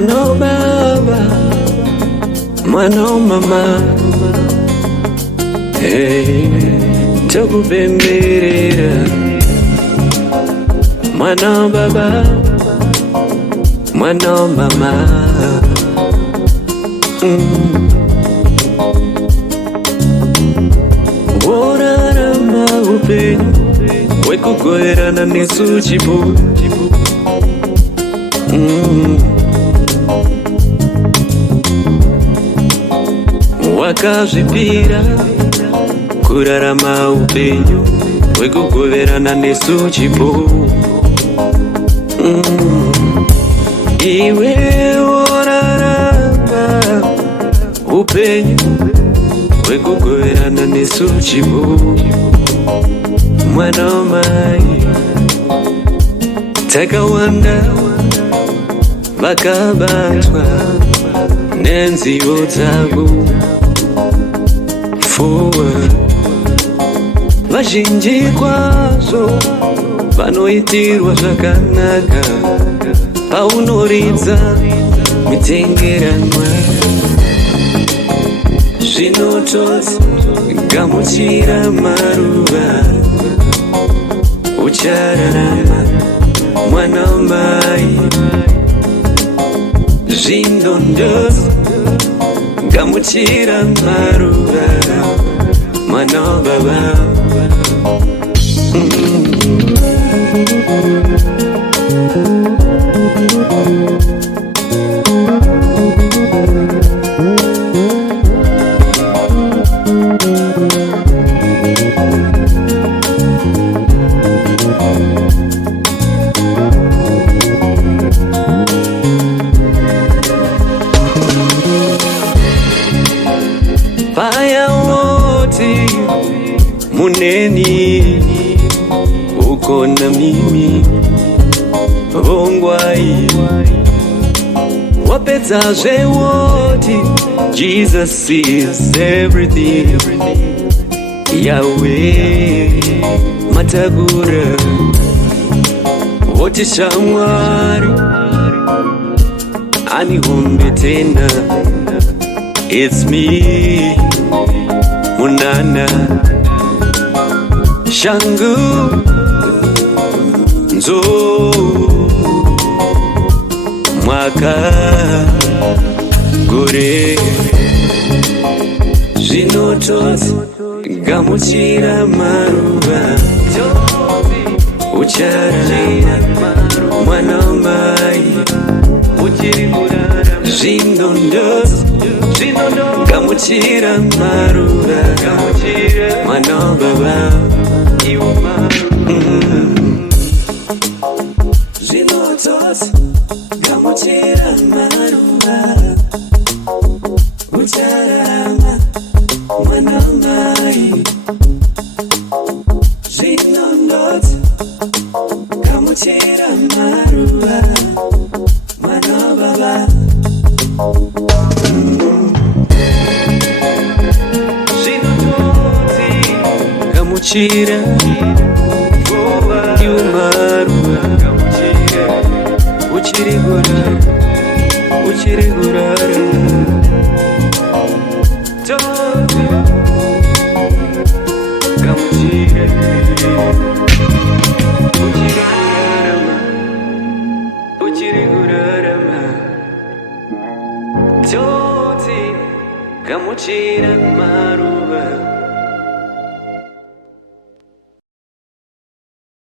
Mwana baba, mwana mama, hey, tokubemberera. Mwana baba, mwana mama, Worarama upenyu wekugoerana nesu chipo. Wakazvipira kurarama upenyu wekugoverana nesu chipo. Iwe worarama upenyu wekugoverana nesu chipo. Mwana wamai takawanda vakabatwa nenzivo dzavo. Forward vazhinji kwazvo vanoitirwa zvakanaka paunoridza mitengeranwa. Zvinotodzi gamuchira maruva, uchararama mwana wamai. Zvindondozi gamuchira maruva, mwana wababa. Paya woti muneni uko na mimi vongwai wapedza zvewoti. Jesus is everything. Yahweh matakura voti shamwari anihombe tena. It's me munana shangu nzo mwaka gore. Zvinotodzi gamuchira maruva, uchararama mwana wamai. Zvindondozi gamuchira maruva, mwana wababa. Zvinotodzi gamuchira maruva, uchararama mwana wamai. Zvinondodzi gamuchira maruva, mwana wababa. Gamuchira iwe maruva, uchiri kurara. Gamuchira uchiri kurarama. Gamuchira maruva.